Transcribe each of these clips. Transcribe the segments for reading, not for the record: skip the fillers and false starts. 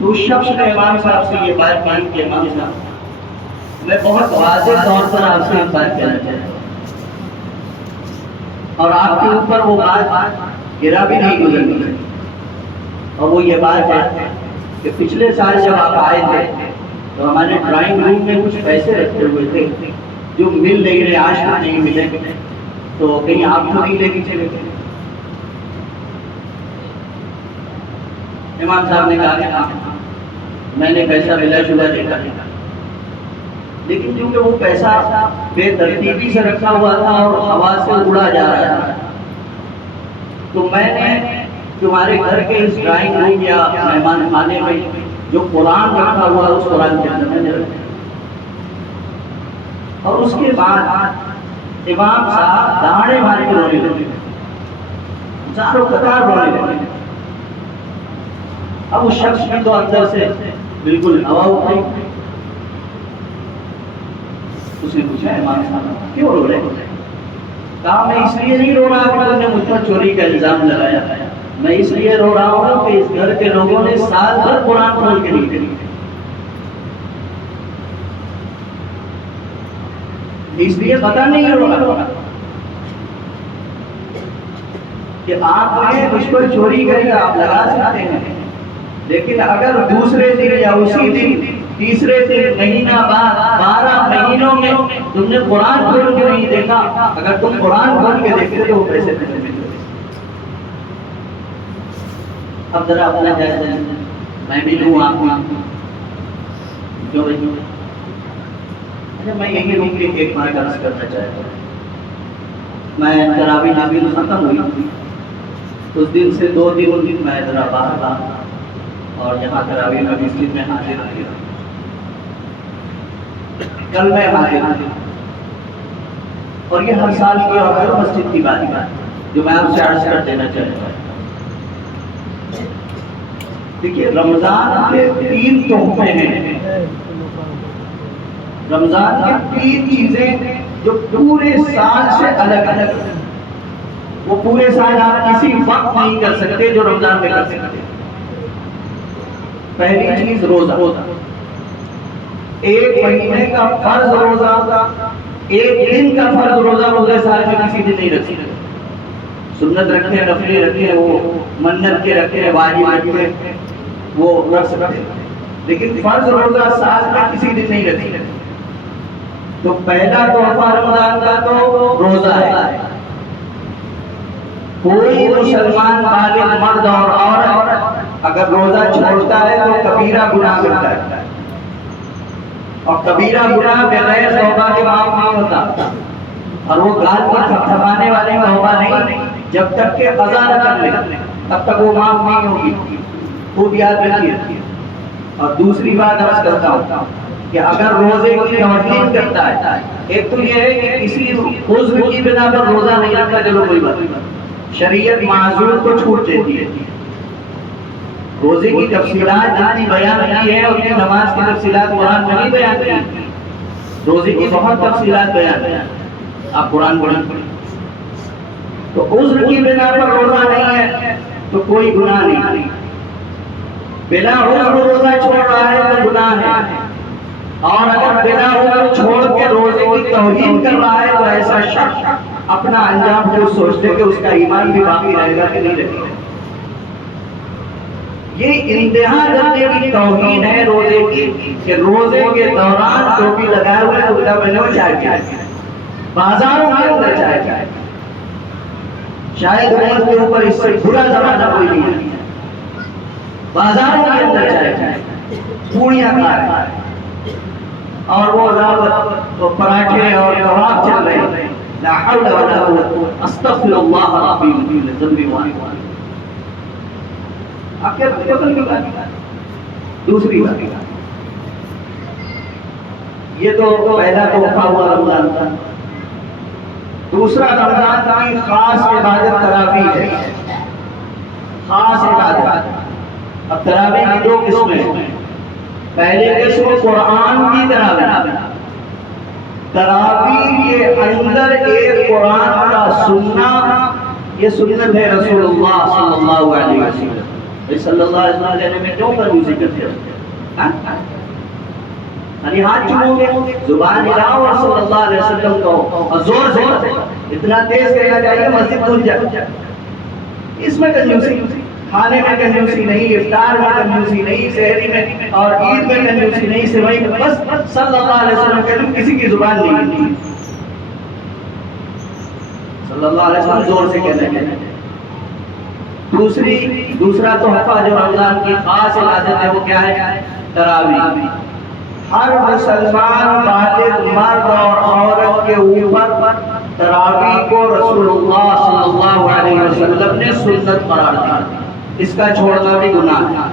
تو اس شخص نے امام صاحب سے یہ بات کی کہ امام صاحب میں بہت واضح طور پر آپ سے ایک بات کہنا چاہتا ہوں، اور آپ کے اوپر وہ بات گرا بھی نہیں گزرنی، اور وہ یہ بات ہے کہ پچھلے سال جب آپ آئے تھے تو ہمارے ڈرائنگ روم میں کچھ پیسے رکھے ہوئے تھے جو مل نہیں رہے، آج تک نہیں ملے، تو کہیں آپ کو نہیں لے کے چلے گئے؟ امام صاحب نے کہا کہ ہاں میں نے پیسہ ملا شدہ دیکھا، لیکن کیونکہ وہ پیسہ بے ترتیبی سے رکھا ہوا تھا اور ہوا سے اڑا جا رہا تھا، تو میں نے تمہارے گھر کے اس ڈرائنگ روم یا مہمان خانے میں جو قرآن رکھا ہوا ہے اس قرآن کے اندر میں نے رکھا، اور اس کے بعد امام صاحب دہاڑے مار کے رونے لگے، چاروں قطار رونے لگے۔ اب اس شخص بھی تو اندر سے بالکل ہوا اٹھ گئی، اس نے پوچھا امام صاحب کیوں رو رہے؟ کہا میں اس لیے نہیں رو رہا کہ تم نے مجھ پر چوری کا الزام لگایا، میں اس لیے رو رہا ہوں کہ اس گھر کے لوگوں نے سال بھر قرآن کھول کے نہیں پڑھی، اس لیے پتہ نہیں رو رہا کہ آپ نے مجھ پر چوری کری، آپ لگا سکتے ہیں، لیکن اگر دوسرے دن یا اسی دن تیسرے دن مہینہ بعد 12 مہینوں میں تم نے قرآن کھول کے نہیں دیکھا، اگر تم قرآن کھول کے دیکھتے تو وہ پیسے ملتے۔ اب ذرا اپنا جائزہ لیں، میں بھی لوں آپ جو اچھا میں یہی روم کے ایک بار عرض کرنا چاہتا ہوں، میں تراویح نازل ختم ہوئی اس دن سے 2 دن میں ذرا باہر تھا اور یہاں تراویح میں مسجد میں حاضر رہا، کل میں حاضر ہوں، اور یہ ہر سال کی اور ہر مسجد کی بات ہے جو میں آپ سے عرض کر دینا چاہتا ہوں۔ دیکھیے رمضان کے 3 تحفے ہیں، رمضان کے 3 چیزیں جو پورے سال سے الگ الگ، وہ پورے سال آپ کسی وقت نہیں کر سکتے جو رمضان میں کر سکتے۔ پہلی چیز روزہ، ایک مہینے کا فرض روزہ، ایک دن کا فرض روزہ پورے سال میں کسی دن نہیں رکھ سکتے۔ سنت رکھے، نفلی رکھے، وہ منت کے رکھے، واجب کے وہ رکھ سکتے، لیکن فرض روزہ سال میں کسی دن نہیں رکھ سکتے۔ تو پہلا تحفہ رمضان کا تو روزہ ہے۔ کوئی مسلمان بالغ مرد اور عورت اگر روزہ چھوڑتا ہے تو کبیرہ گناہ کرتا ہے، اور کبیرہ گناہ بغیر توبہ کے معاف نہیں ہوتا، اور وہ گال پر تھپتھپانے والی توبہ نہیں، جب تک کہ قضا نہ کر لے تب تک وہ معاف نہیں ہوگی، خوب یاد رکھیے۔ اور دوسری بات عرض کرتا ہوں کہ اگر روزے کی توہین کرتا ہے، ایک تو یہ ہے کہ کسی عذر کی بنا پر روزہ نہیں رکھتا، چلو کوئی بات نہیں، شریعت معذور کو چھوٹ دیتی ہے، روزے کی تفصیلات جتنی بیان کی ہے اتنی نماز کی تفصیلات قرآن میں نہیں بیان کی، روزے کی بہت تفصیلات بیان ہیں، آپ قرآن پڑھیں۔ تو عذر کی بنا پر روزہ نہیں ہے تو کوئی گناہ نہیں، بلا عذر روزہ چھوڑ رہا ہے تو گناہ ہے، اور اگر بلا عذر چھوڑ کے روزے کی توہین کر رہا ہے تو ایسا شخص اپنا انجام خود سوچتے کہ اس کا ایمان بھی باقی رہے گا کہ نہیں رہے گا۔ یہ انتہا درجے کی توہین ہے روزے کی کہ روزے کے دوران ٹوپی لگائے ہوئے کرتا پہنے چائے پیے، بازاروں کے اندر چائے پیے، شاید امت کے اوپر اس سے برا زمانہ کوئی نہیں ہے، بازاروں کے اندر چائے پیے، پوڑیاں کھائے، اور وہ عذاب پراٹھے اور کباب چل رہے ہیں، لا حول ولا قوت استغفر اللہ ربی من ذنبی وانا آپ کیا قتل کی بات۔ دوسری بات یہ تو پہلا تحفہ ہوا رمضان کا، دوسرا رمضان کی خاص عبادت تراویح ہے، خاص عبادت۔ اب تراویح کی 2 قسمیں، پہلے قسم قرآن کی تراویح، تراویح کے اندر ایک قرآن کا سننا، یہ سنت ہے رسول اللہ صلی اللہ علیہ وسلم، صلی اللہ علیہ وسلم کہنے میں کیوں کنجوسی کرتے ہو؟ یعنی ہاتھ چومو گے، زبان ہلاؤ اور صلی اللہ علیہ وسلم کہو، اور زور سے اتنا تیز کہنا چاہیے مسجد گونج جائے۔ اس میں کنجوسی، کھانے میں کنجوسی نہیں، افطار میں کنجوسی نہیں، سحری میں اور عید میں کنجوسی نہیں، سوئی میں بس صلی اللہ علیہ وسلم کہتے کسی کی زبان نہیں، صلی اللہ علیہ وسلم زور سے کہنا چاہیے۔ دوسرا تحفہ جو رمضان کی خاص عبادت ہے وہ کیا ہے؟ تراویح۔ ہر مسلمان بالغ مرد اور عورت کے اوپر تراویح کو رسول اللہ صلی اللہ علیہ وسلم نے سنت قرار دیا، اس کا چھوڑنا بھی گناہ ہے۔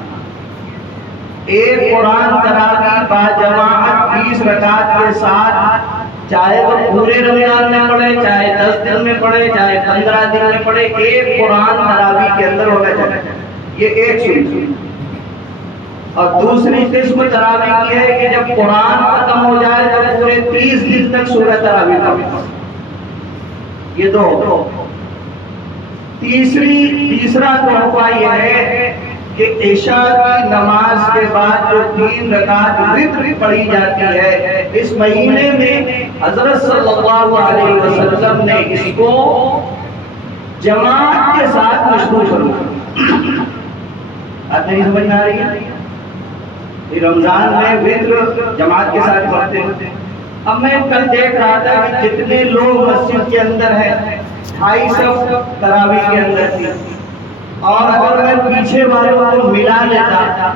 ایک قرآن تراویح باجماعت 20 رکعت کے ساتھ، چاہے تو پورے رمضان میں پڑھے، چاہے 10 دن میں پڑھے، چاہے 15 دن میں پڑھے، ایک قرآن تراویح کے اندر ہونا چاہیے، یہ ایک سنت۔ اور دوسری قسم تراویح کی ہے کہ جب قرآن ختم ہو جائے تو پورے 30 دن تک سورہ تراویح پڑھیں، یہ دو۔ تیسرا تحفہ یہ ہے کہ عشاء کی نماز کے بعد جو 3 رکعت وتر پڑھی جاتی ہے، اس مہینے میں حضرت صلی اللہ علیہ وسلم نے اس کو جماعت کے ساتھ مشروع فرمایا۔ آپ نہیں سمجھ میں آ رہی ہے؟ رمضان میں وتر جماعت کے ساتھ پڑھتے ہیں۔ اب میں کل دیکھ رہا تھا کہ جتنے لوگ مسجد کے اندر ہیں 2.5 صف تراویح کے اندر تھی، اور اگر میں پیچھے والوں کو ملا لیتا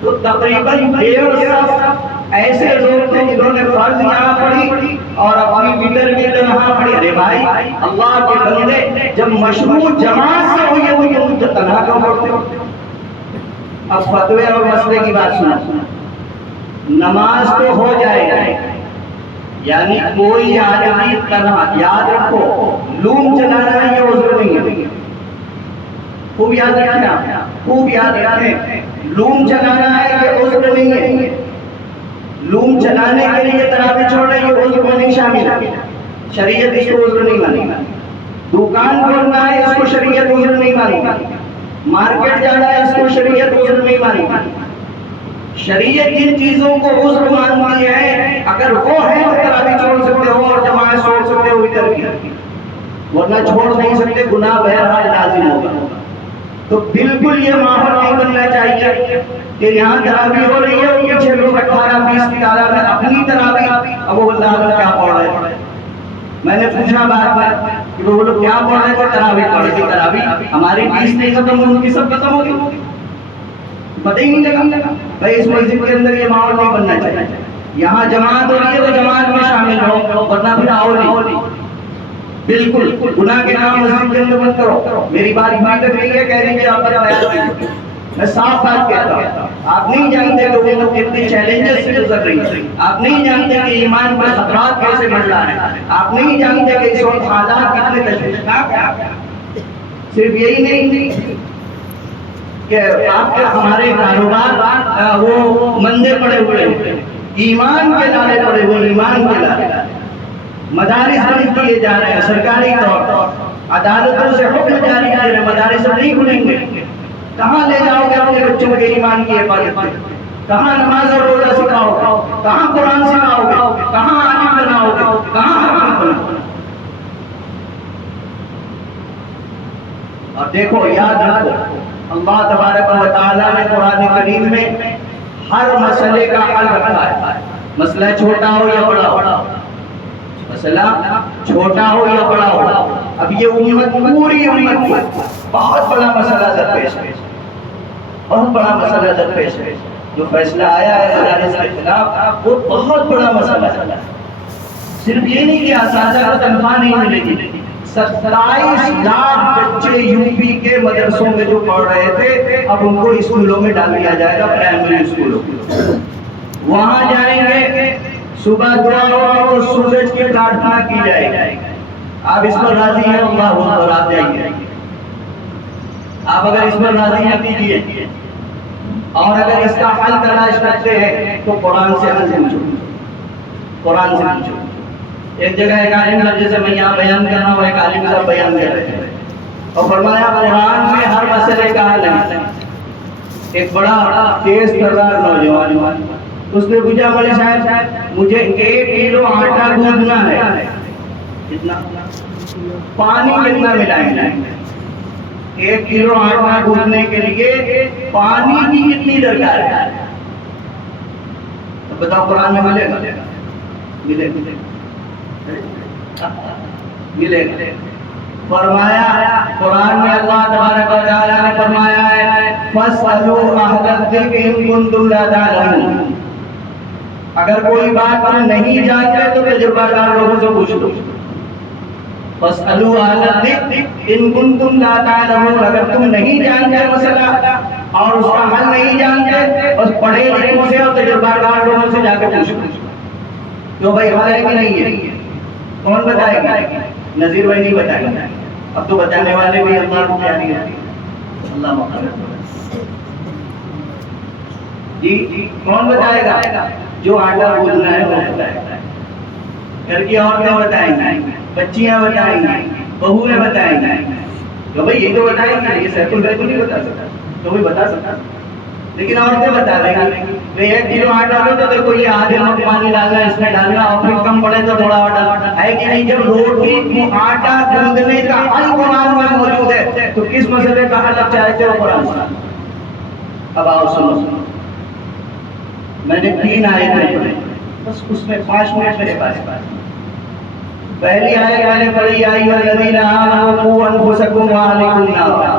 تو تقریباً 1.5 صف ایسے لوگ تھے جنہوں نے فرض یہاں پڑھی اور اپنی وتر بھی یہاں پڑھی۔ ارے بھائی، اللہ کے بندے، جب مشروع جماعت سے ہوئی ہے تو تم تنہا کیوں پڑھتے ہو؟ اب فتوے اور مسئلے کی بات سنا، نماز تو ہو جائے گا، یعنی کوئی آدمی تنہا، یاد رکھو لوم چلانا یہ عذر نہیں ہے، خوب یاد رکھیں آپ، خوب یاد رکھیں، لوم چلانا ہے یہ عذر نہیں ہے، لوم چلانے کے لیے تراویح چھوڑنا یہ عذر میں نہیں شامل ہے، شریعت اس کو عذر نہیں مانی۔ دکان کھولنا ہے اس کو شریعت عذر نہیں مانی، مارکیٹ جانا ہے اس کو شریعت عذر نہیں مانی۔ شریعت جن چیزوں کو عذر مانتی ہے اگر وہ ہے تو تراویح چھوڑ سکتے ہو اور جماعت چھوڑ سکتے ہو وتر کی، ورنہ چھوڑ نہیں سکتے، گناہ بہرحال لازم ہوگا۔ تو بالکل یہ ماحول نہیں بننا چاہیے کہ یہاں تراویح ہو رہی ہے اور پیچھے لوگ 18-20 کی تعداد میں اپنی تراویح اب وہ اللہ کیا پڑھ رہے ہیں۔ میں نے پوچھا بات میں کہ وہ لوگ کیا پڑھ رہے تھے؟ تراویح پڑھ رہے تھے۔ تراویح ہماری 20 نہیں ختم ہوئی، ان کی سب ختم ہوگی، پتہ ہی نہیں لگا۔ بھائی اس مسجد کے اندر یہ ماحول نہیں بننا چاہیے، یہاں جماعت ہو رہی ہے تو جماعت میں شامل ہو، ورنہ پھر آؤ نہیں۔ بالکل گناہ کے کام مسجد کے اندر مت کرو۔ میری بات بات تک نہیں ہے، کہہ رہی ہے آپ کا بیان، میں صاف بات کہتا ہوں، آپ نہیں جانتے کہ وہ لوگ کتنے چیلنجز سے گزر رہی ہیں، آپ نہیں جانتے کہ ایمان پر خطرات کیسے بڑھ رہا ہے، آپ نہیں جانتے کہ اس وقت حالات کتنے تشویشناک ہیں۔ صرف یہی نہیں کہ آپ کے ہمارے کاروبار وہ مندے پڑے ہوئے ہیں، ایمان کے نعرے پڑے ہوئے، ایمان کے نعرے، مدارس بند کیے جا رہے ہیں سرکاری طور پر، عدالتوں سے حکم جاری کر رہے ہیں مدارس نہیں کھلیں گے۔ کہاں لے جاؤ گے اپنے بچوں کے ایمان کی حفاظت؟ کہاں نماز اور روزہ سکھاؤ گے؟ کہاں قرآن سکھاؤ گے؟ کہاں عالم بناؤ گے؟ کہاں حکم بناؤ گے؟ اور دیکھو یاد رکھو، اللہ تبارک و تعالیٰ نے قرآن کریم میں ہر مسئلے کا حل رکھا ہے، مسئلہ چھوٹا ہو یا بڑا ہو، مسئلہ چھوٹا ہو یا بڑا ہو۔ اب یہ امت، پوری امت کو بہت بڑا مسئلہ درپیش ہے، بہت بڑا مسئلہ درپیش ہے۔ جو فیصلہ آیا ہے مدارس کے خلاف وہ بہت بڑا مسئلہ ہے۔ صرف یہ نہیں کہ اساتذہ کو تنخواہ نہیں ملے گی، 27 لاکھ بچے یو پی کے مدرسوں میں جو پڑھ رہے تھے اب ان کو اسکولوں میں ڈال دیا جائے گا، پرائمری اسکولوں، وہاں جائیں گے، صبح دعا ہوگی اور سورج کی پرارتھنا کی جائے گی۔ آپ اس پر راضی ہیں؟ اللہ اکبر، آپ جائیے۔ آپ اگر اس پر راضی ہیں دیجیے، اور اگر اس کا حل تلاش کرتے ہیں تو قرآن سے حل پوچھو، قرآن سے پوچھو۔ ایک جگہ ایک عالم صاحب، جیسے میں یہاں بیان کر رہا ہوں، ایک عالم صاحب بیان کر رہے ہیں، اور فرمایا قرآن میں ہر مسئلے کا حل ہے۔ ایک بڑا تیز ترار نوجوان، اس نے پوچھا مولوی صاحب مجھے 1 کلو آٹا گوندنا ہے، کتنا پانی کتنا ملائیں گے؟ 1 کلو آٹا گوندنے کے لیے پانی کی کتنی درکار ہے؟ بتاؤ قرآن میں ملے گا؟ ملے گا۔ فرمایا قرآن میں اللہ تبارک و تعالی نے فرمایا ہے فَاسْأَلُوا أَهْلَ الذِّكْرِ إِن كُنتُمْ لَا تَعْلَمُونَ، اگر کوئی بات تم نہیں جانتے تو تجربہ کار لوگوں سے پوچھ لو۔ فَاسْأَلُوا أَهْلَ الذِّكْرِ إِن كُنتُمْ لَا تَعْلَمُونَ، اگر تم نہیں جانتے مسئلہ اور اس کا حل نہیں جانتے بس پڑھے لکھوں سے اور تجربہ کار لوگوں سے جا کے پوچھ لو۔ تو بھائی حل ہے کہ نہیں ہے؟ کون بتائے گا؟ نذیر بھائی نہیں بتائے گا، اب تو بتانے والے بھی اللہ کو پیاری ہوتی ہے، اللہ مغفرت جی کون بتائے گا؟ جو آٹا گوندنا ہے وہ بتائے گا، گھر کی عورتیں بتائیں گی، بچیاں بتائیں گی، بہویں بتائیں گی، تو بھائی یہ تو بتائیں گے، یہ سیف البھائی کو نہیں بتا سکتا، تو بھی بتا سکتا لیکن عورتیں بتا دیں گی 1 کلو آٹا لو تو دیکھو یہ آدھے مگ پانی ڈالنا اس میں ڈالنا اور پھر کم پڑے تو تھوڑا اور ڈالنا ہے کہ نہیں؟ جب روٹی آٹا گوندنے کا حل قرآن میں موجود ہے تو کس مسئلے کا حل آپ چاہتے ہو قرآن سے؟ اب آؤ سنو، میں نے 3 آیتیں پڑھی، بس اس میں 5 منٹ میرے پاس۔ پہلی آیت میں نے پڑھی یا ایھا الذین آمنوا قوا انفسکم واہلیکم نارا،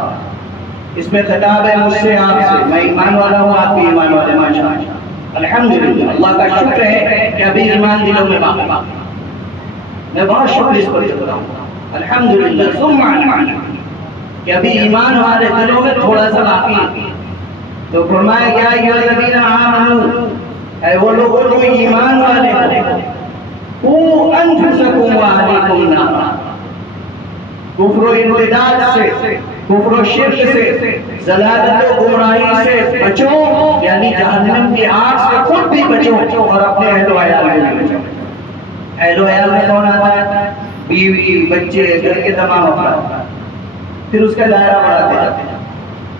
اس میں خطاب ہے مجھ سے آپ سے، میں ایمان والا ہوں آپ بھی ایمان والے ماشاءاللہ الحمدللہ، اللہ کا شکر ہے کہ ابھی ایمان دلوں میں باقی، میں بہت شکر اس پر کرتا ہوں الحمدللہ ثم الحمدللہ کہ ابھی ایمان ہمارے دلوں میں تھوڑا سا باقی ہے۔ تو فرمایا یا ایھا الذین آمنوا، اے وہ لوگ جو ایمان والے ہو، قوا انفسکم واہلیکم نارا، کفر و ارتداد سے، کفر و شرک سے، ضلالت و گمراہی سے بچو، یعنی جہنم کی آگ سے خود بھی بچو اور اپنے اہل و عیال میں بھی بچو۔ اہل و عیال میں کون آتا ہے؟ بیوی، بچے، گھر کے تمام افراد، پھر اس کا دائرہ بڑھاتے جاتے ہیں۔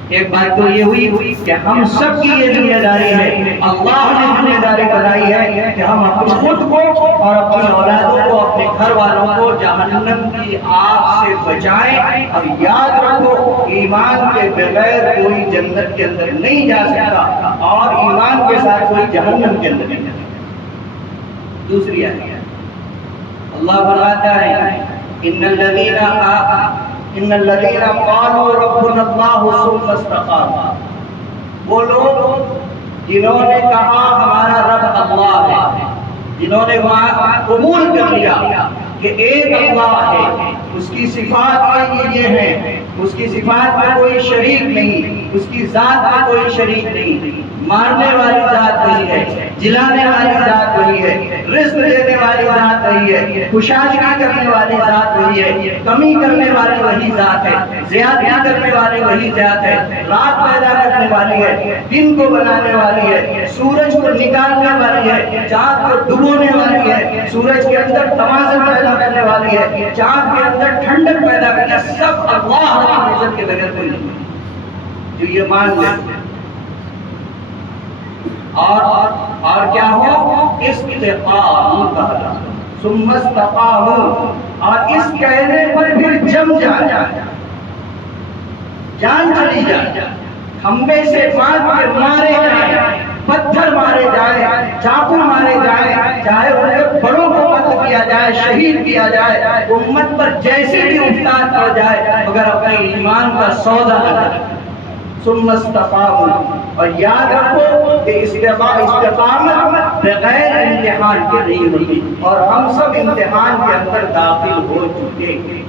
ایک بات تو یہ ہوئی کہ ہم سب کی یہ ذمہ داری ہے، اللہ نے ذمہ داری بنائی ہے کہ ہم اپنے خود کو اور اپنی اولادوں کو، اپنے گھر والوں کو جہنم کی آگ سے بچائیں۔ اب یاد رکھو ایمان کے بغیر کوئی جنت کے اندر نہیں جا سکتا اور ایمان کے ساتھ کوئی جہنم کے اندر نہیں جا سکتا۔ دوسری آیت اللہ فرماتا ہے ان الذین قالوا ربنا اللہ ثم استقاموا، وہ لوگ جنہوں نے کہا ہمارا رب اللہ ہے، جنہوں نے قبول کر لیا کہ ایک اللہ ہے، اس کی صفات یہ ہے، اس کی صفات میں کوئی شریک نہیں، اس کی ذات میں کوئی شریک نہیں، مارنے والی ذات وہی ہے، جلانے والی ذات وہی ہے، رزق دینے والی ذات وہی ہے، خوشحالی کرنے والی ذات وہی ہے، کمی کرنے والی وہی ذات ہے، زیادتی کرنے والی وہی ذات ہے، رات پیدا کرنے والی ہے، دن کو بنانے والی ہے، سورج کو نکالنے والی ہے، چاند کو ڈبونے والی ہے، سورج کے اندر توازن پیدا کرنے والی ہے، چاند کے اندر ٹھنڈک پیدا کرنے، سب اللہ رب العزت کے بغیر کوئی نہیں، جو یہ مان لے۔ اور کیا ہو؟ استقاموا کہا، ثم استقاموا، اور اس کہنے پر پھر جم جائے، جان چلی جائے، کھمبے سے باندھ کے مارے جائیں، پتھر مارے جائیں، چاقو مارے جائیں، چاہے انہیں بڑوں کو قتل کیا جائے، شہید کیا جائے، امت پر جیسے بھی افتاد پڑ جائے، مگر اپنے ایمان کا سودا نہ کرے۔ ثم استقاموا، اور یاد رکھو کہ استقامت بغیر امتحان کے نہیں ہوتی، اور ہم سب امتحان کے اندر داخل ہو چکے ہیں،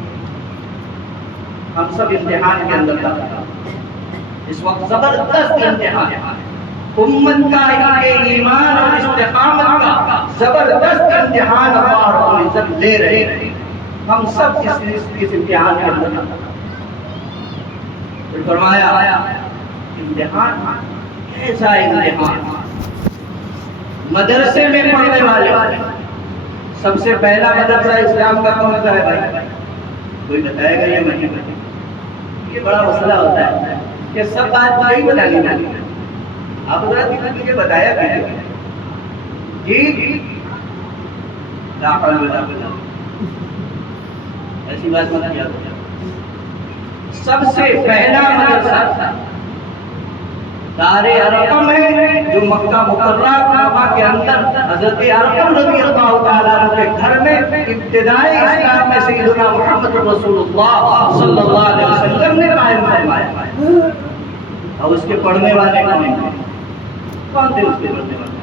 ہم سب امتحان کے اندر داخل ہیں، اس وقت زبردست امتحان ہے، امت کا ایمان اور استقامت کا زبردست امتحان اللہ رب العزت لے رہے ہیں، ہم سب اس امتحان کے اندر ہیں۔ فرمایا امتحان کیسا امتحان؟ مدرسے میں پڑھنے والے، سب سے پہلا مدرسہ اسلام کا کون سا ہے بھائی؟ کوئی بتائے گا یا نہیں؟ یہ بڑا مسئلہ ہوتا ہے کہ سب بات یہی بتانی پڑتی ہے. آپ حضرات نے مجھے بتایا کہ جی لا حول ولا قوة ایسی بات مت کیا. سب سے پہلا مدرسہ دار ارقم ہے جو مکہ مکرمہ کے اندر حضرت ارقم رضی اللہ تعالیٰ عنہ کے گھر میں ابتدائی اسلام میں سیدنا محمد رسول اللہ صلی اللہ علیہ وسلم نے قائم فرمایا. اور اس کے پڑھنے والے کون تھے؟ اس کے پڑھنے والے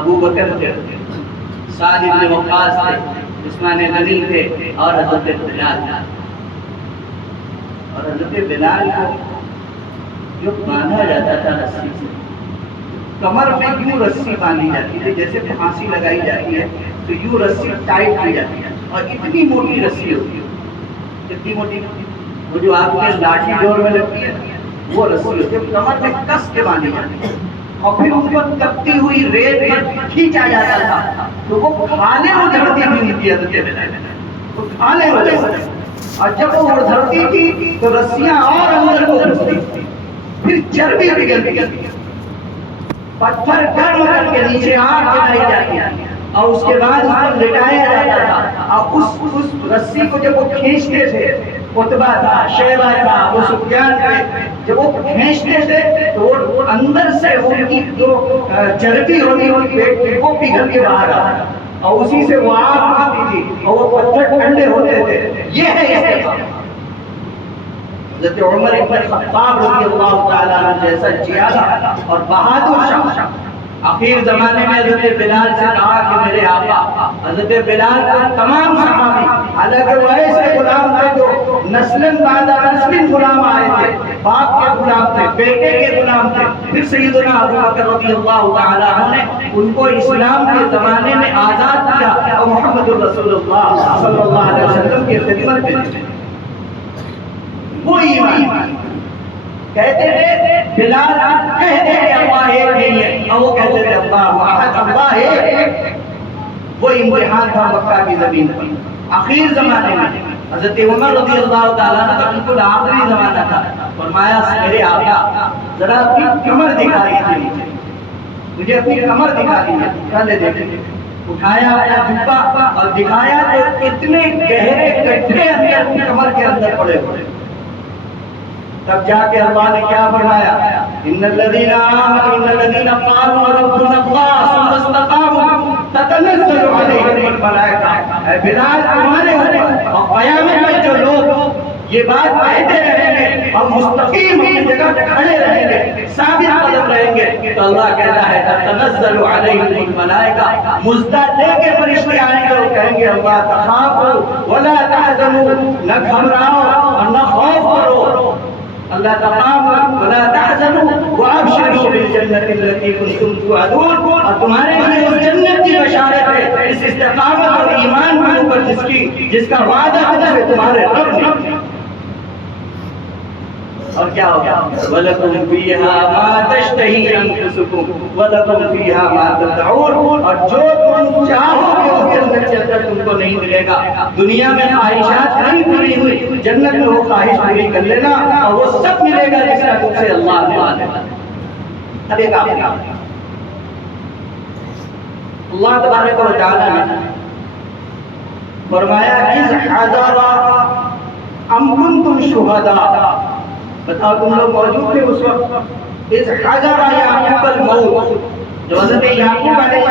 ابو بکر تھے، سعد بن وقاص تھے، عثمان غنی تھے اور حضرت بلال تھے. اور حضرت بلال کو جو باندھا جاتا تھا رسی سے، کمر میں یوں رسی باندھی جاتی ہے جیسے پھانسی لگائی جاتی ہے تو یوں رسی ٹائٹ کی جاتی ہے اور اتنی موٹی رسی ہوتی ہے. اتنی موٹی وہ جو آپ کے لاٹھی ڈور میں لگتی ہے وہ رسی ہوتی ہے، کمر میں کس کے باندھی جاتی ہے اور پھر ان کو تپتی ہوئی ریت پر کھینچا جاتا تھا تو وہ کھالے ادھرتی ہوئی تھی. حضرت بلال وہ کھالے ادھرتی، اور جب وہ ادھرتی تھی تو رسیاں اور اندر کو گھستی تھی، پھر چربی پگھلتی تھی، پتھر گرم کر کے نیچے آگ جلائی جاتی اور اس کے بعد اس پر لٹایا جاتا تھا. اور اس رسی کو جب وہ کھینچتے تھے، عتبہ تھا، شیبہ تھا، ابو سفیان تھے، جب وہ کھینچتے تھے تو وہ اندر سے ان کی جو چربی ہوتی پیٹ کی وہ پگھل کے باہر آتا اور اسی سے وہ آگ اٹھتی تھی اور وہ پتھر ٹھنڈے ہوتے تھے. یہ ہے استقامت. حضرت عمر بن خطاب رضی اللہ تعالیٰ عنہ جیسا جیالا اور بہادر شخص آخر زمانے میں حضرت بلال سے کہا کہ میرے آقا. حضرت بلال کو تمام صحابی، حالانکہ وہ ایسے غلام تھے جو نسلن بعد نسلن غلام آئے تھے، باپ کے غلام تھے، بیٹے کے غلام تھے، پھر سیدنا ابو بکر رضی اللہ تعالیٰ عنہ نے ان کو اسلام کے زمانے میں آزاد کیا اور محمد رسول اللہ صلی اللہ علیہ وسلم کی خدمت میں وہ ایمان کہتے تھے. بلال کہتے تھے اللہ ایک نہیں ہے اور وہ کہتے تھے اللہ احد. اللہ ایک. وہ امتحان تھا مکہ کی زمین پر آخر زمانے میں. حضرت عمر رضی اللہ تعالیٰ عنہ کا بالکل آخری زمانہ تھا. فرمایا میرے آقا ذرا اپنی کمر دکھا دیجیے، مجھے اپنی کمر دکھا دیجیے. پہلے دیکھیں، اٹھایا اپنا جبہ اور دکھایا تو اتنے گہرے گڈھے اندر کمر کے اندر پڑے ہوئے. تب جا کے اللہ نے کیا فرمایا؟ ان الذين آمنوا ان الذين قالوا ربنا الله ثم استقاموا تتنزل عليهم الملائكة. اے بلال تمہارے اوپر اور قیامت میں جو لوگ یہ بات کہتے رہیں گے اور مستقیم اپنی جگہ پہ کھڑے رہیں گے، ثابت قدم رہیں گے، تو اللہ کہتا ہے تتنزل عليهم الملائكة. مزدہ دے کے فرشتے آئیں گے اور کہیں گے اللہ تخافوا ولا تحزنوا، نہ گھبراؤ اور نہ خوف کرو. اللہ تقاموا ولا تحزنوا وابشروا بالجنة التي كنتم توعدون. اور تمہارے لیے اس جنت کی بشارت ہے اس استقامت اور ایمان کے اوپر جس کا وعدہ ہے تمہارے رب نے. اور کیا ہوگا؟ وَلَكُمْ فِيهَا مَا تَشْتَهِي أَنفُسُكُمْ وَلَكُمْ فِيهَا مَا تَدْعُونَ. اور جو تم چاہو گے اس جنت کے اندر تم کو نہیں ملے گا. دنیا میں خواہشات نہیں پوری ہوئی، جنت میں وہ خواہش پوری کر لینا اور وہ سب ملے گا جس کا تم سے اللہ نے وعدہ کیا. اب ایک آپ اللہ تبارک و تعالیٰ نے فرمایا اِذْ حَضَرَ أَمْ كُنْتُمْ شُهَدَاءَ. بتاؤ تم لوگ موجود تھے اس وقت. اِذْ حَضَرَ يَعْقُوبَ الْمَوْتُ. جو حضرت یعقوب علیہ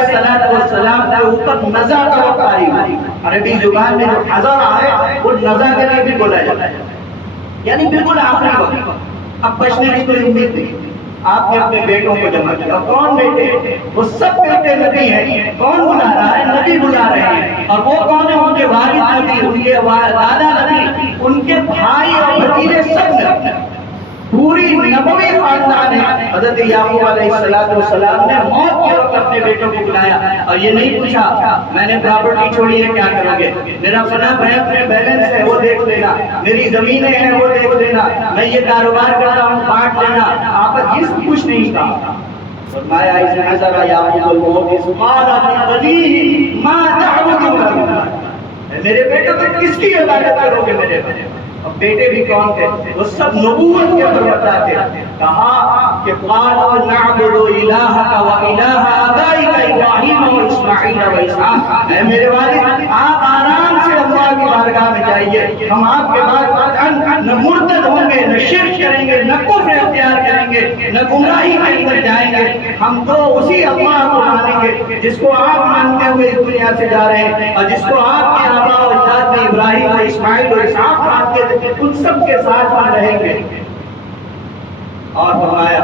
السلام کے اوپر نزع کا وقت آئی ہوئی. عربی زبان میں جو حضر ہے وہ نزع کے لیے بھی بولا جاتا ہے، یعنی بالکل آخری وقت. اب بچنے کی کوئی امید نہیں. آپ نے اپنے بیٹوں کو جمع کیا. کون بیٹے؟ وہ سب بیٹے نبی ہیں. کون بلا رہا ہے؟ نبی بلا رہے ہیں. اور وہ کون ہیں؟ ان کے والد نبی، ان کے دادا نبی، ان کے بھائی اور بھتیجے سب نبی. پوری نبوی خاندان ہے. حضرت یعقوب علیہ السلام نے موت کے وقت اپنے بیٹوں کو بلایا اور یہ نہیں پوچھا میں نے پراپرٹی چھوڑی ہے کیا کرو گے، میرا فلاں بینک میں بیلنس ہے وہ دیکھ لینا، میری زمینیں ہیں وہ دیکھ لینا، میں یہ کاروبار کرتا ہوں بانٹ لینا. آپ اس کچھ نہیں کہا. فرمایا اِذْ حَضَرَ يَعْقُوبَ الْمَوْتُ إِذْ قَالَ لِبَنِيهِ مَا تَعْبُدُونَ. میرے بیٹے تو کس کی عبادت کرو گے؟ میرے بیٹے اور بیٹے بھی کون تھے؟ وہ سب نبوت کے اوپر بتاتے کہا کہ قالوا نعبد الہک و الہ آبائک ابراہیم و اسماعیل و اسحاق، اے میرے والد آپ آرام سے اللہ کی بارگاہ میں جائیے، ہم آپ کے بعد نہ مرتد ہوں گے، نہ شرک کریں گے، نہ کفر اختیار کریں گے، نہ گمراہی کے اندر جائیں گے، ہم تو اسی اللہ کو مانیں گے جس کو آپ مانتے ہوئے اس دنیا سے جا رہے ہیں، اور جس کو آپ کے آباء و اجداد میں ابراہیم و اسماعیل و اسحاق مانتے تھے ان سب کے ساتھ ہم رہیں گے۔ اور فرمایا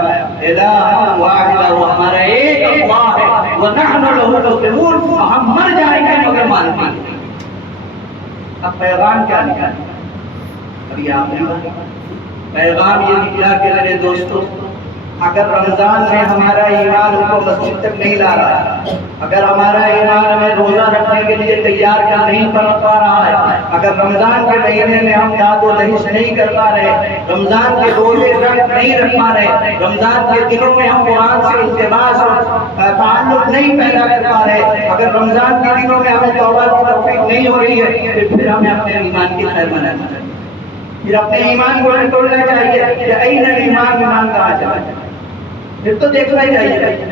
الہ واحد، وہ ہمارا ایک اللہ ہے، وَنَحْنُ لَهُ مُسْلِمُونَ، ہم مر جائیں گے مگر مانتے ہیں۔ اب پیغام کیا نکلا؟ ابھی آپ نے پیغام یہ نکلا کہ میرے دوستو، اگر رمضان میں ہمارا ایمان ان کو مسجد تک نہیں لا رہا، اگر ہمارا ایمان ہمیں روزہ رکھنے کے لیے تیار کر نہیں پا رہا ہے، اگر رمضان کے مہینے میں ہم داد و دہش نہیں کر پا رہے، رمضان کے روزے نہیں رکھ پا رہے، رمضان کے دنوں میں ہم قرآن سے التماس اور تعلق نہیں پیدا کر پا رہے، اگر رمضان کے دنوں میں ہمیں توبہ کی توفیق نہیں ہو رہی ہے، پھر ہمیں اپنے ایمان کی خیر منانا چاہیے، پھر اپنے ایمان کو ٹٹولنا چاہیے کہ این ایمان، ایمان کہاں چلا جائے، پھر تو دیکھنا ہی چاہیے۔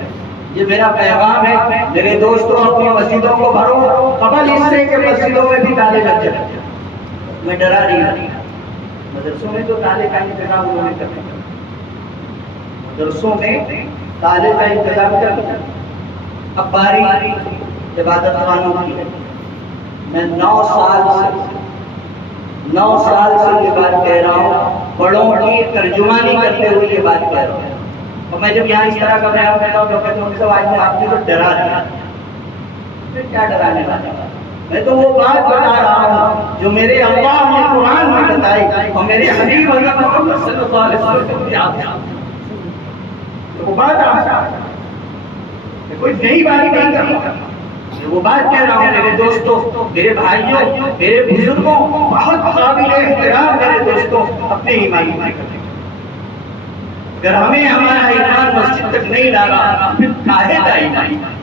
یہ میرا پیغام ہے میرے دوستوں، اپنی مسجدوں کو بھرو، قبل اس سے کہ مسجدوں میں بھی تالے لگ جائیں۔ میں ڈرا رہی ہوں، مدرسوں میں تو تالے کا انتظام انہوں نے کر دیا، مدرسوں میں تالے کا انتظام کر دیا۔ اب باری عبادت خانوں کی ہے۔ میں 9 سال سے یہ بات کہہ رہا ہوں، بڑوں کی ترجمانی کرتے ہوئے یہ بات کہہ رہا ہوں، اور میں جب یہاں اس طرح کا بیان کرتا ہوں تو کہتے ہیں کہ آج میں آپ کو ڈرا دیا، پھر کیا ڈرانے والا؟ میں تو وہ بات بتا رہا ہوں جو میرے اللہ نے قرآن میں بتائی اور میرے حبیب حضرت محمد صلی اللہ علیہ وسلم کو یاد ہے۔ وہ بات آسان ہے، کوئی نئی بات نہیں کر رہا، وہ بات کہہ رہا ہوں میرے دوستوں، میرے بھائیوں، میرے بزرگوں، بہت قابل احترام میرے دوستوں، اپنے ایمان کی کریں۔ اگر ہمیں ہمارا ایمان مسجد تک نہیں لا رہا، پھر کاہے کا ایمان،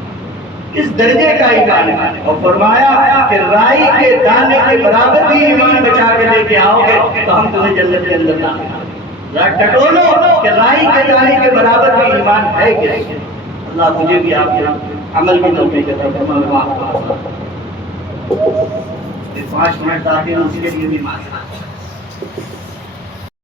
کس درجے کا ایمان ہے؟ اور فرمایا کہ رائی کے دانے کے برابر بھی ایمان بچا کے لے کے آؤ گے تو ہم تمہیں جنت کے اندر داخل کریں گے۔ ذرا ٹٹولو کہ رائی کے دانے کے برابر بھی ایمان ہے کہ نہیں۔ اللہ مجھے بھی آپ کے عمل کی توفیق عطا فرمائے۔ 5 منٹ داخل اس کے لیے بھی معذرت۔